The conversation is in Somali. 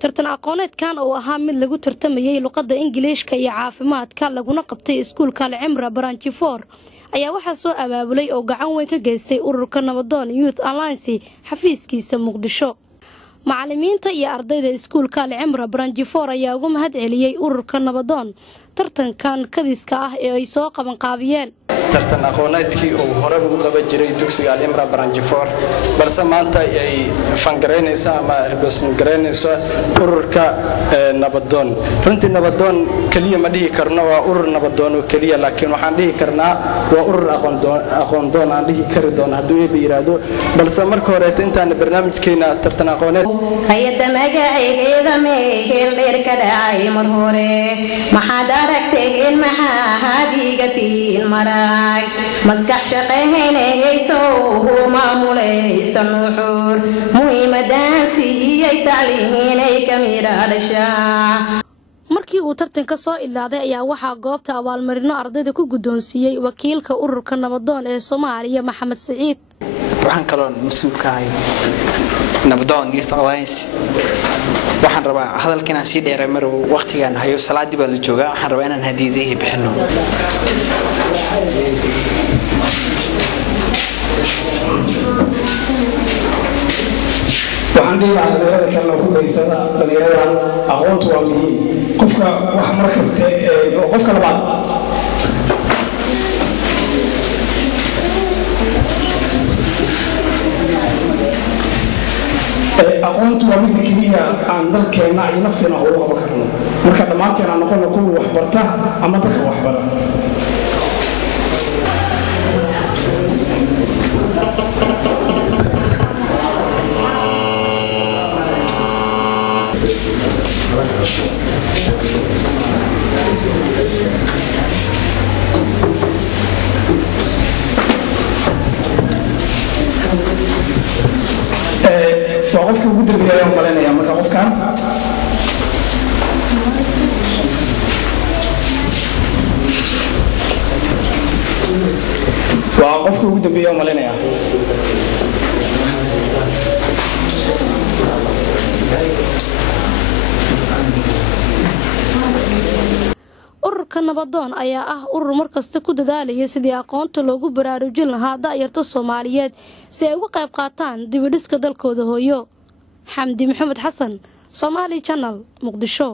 tartan aqooneedkan oo ahaa mid lagu tartamayay luqadda Ingiriiska iyo caafimaadka laguna qabtay iskuulka Al-Cimra Branch 4 ayaa waxa soo abaabulay oo gacan weyn ka geystay ururka Nabadoon Youth Alliance xafiiskiisa Muqdisho. macallimiinta iyo ardayda iskuulka Al-Cimra Branch 4 ayaa ugu mahad celiyay ururka Nabadoon tartankan kadiska ah ee ay soo qaban qaabiyeen. tartan aqooneedkii oo hore ugu qaban jiray dugsiga Al-Cimra Branch 4 balse maanta ay fangareynaysa ama representaynaysa ururka Nabadoon. runtii Nabadoon kaliya ma dhihi karno waa urur Nabadoon oo kaliya laakiin waxaan dhihi karnaa waa urur aqoon doon aan dhihi kari doon haddii ay yiraahdo balse marka hore intaan barnaamijkeena tartan aqooneed hay'adda magaceeda meel dheer ka dhacay mar hore maxaa aragteen maxaa hadigatiin maray maskax shaqeynayso maamuleysan nuxur muhiimadan siiyay tacliinay kamira dhashaa. markii uu tartanka soo ilaaday ayaa waxa goobta abaalmarino ardayda ku gudoonsiiyay wakiilka ururka Nabadoon ee Soomaaliya Maxamed Saciid. waxaan kaloon mas'uulka ahay Nabadoon Youth Alliance waxaan rabaa hadalkina si dheer mar waqtigan hayo salaadii baa la joogaa waxaan rabaa inaan hadiidaha bixino. waxaan dhigaa dhalinyarada kale ku daysada dhalinyarada aqoontu waa muhiim qofka wax markasta oo qofka labaad aqoontu waa mid kaliya aan dalkeena iyo nafteena ugu qaban karno marka dhamaanteena noqono kuwa wax barta ama dadka wax bara. وقفك وقدر بيا يوم مالنا يا مرة قفك وقفك وقدر بيا يوم مالنا يا ururka Nabadoon ayaa ah urur markasta ku dadaalaya sidii aqoonta loogu baraarujin lahaa da'yarta Soomaaliyeed si ay uga qayb qaataan dib u dhiska dalkooda hooyo. Xamdi Maxamed Xasan, Somali Channel, Muqdisho.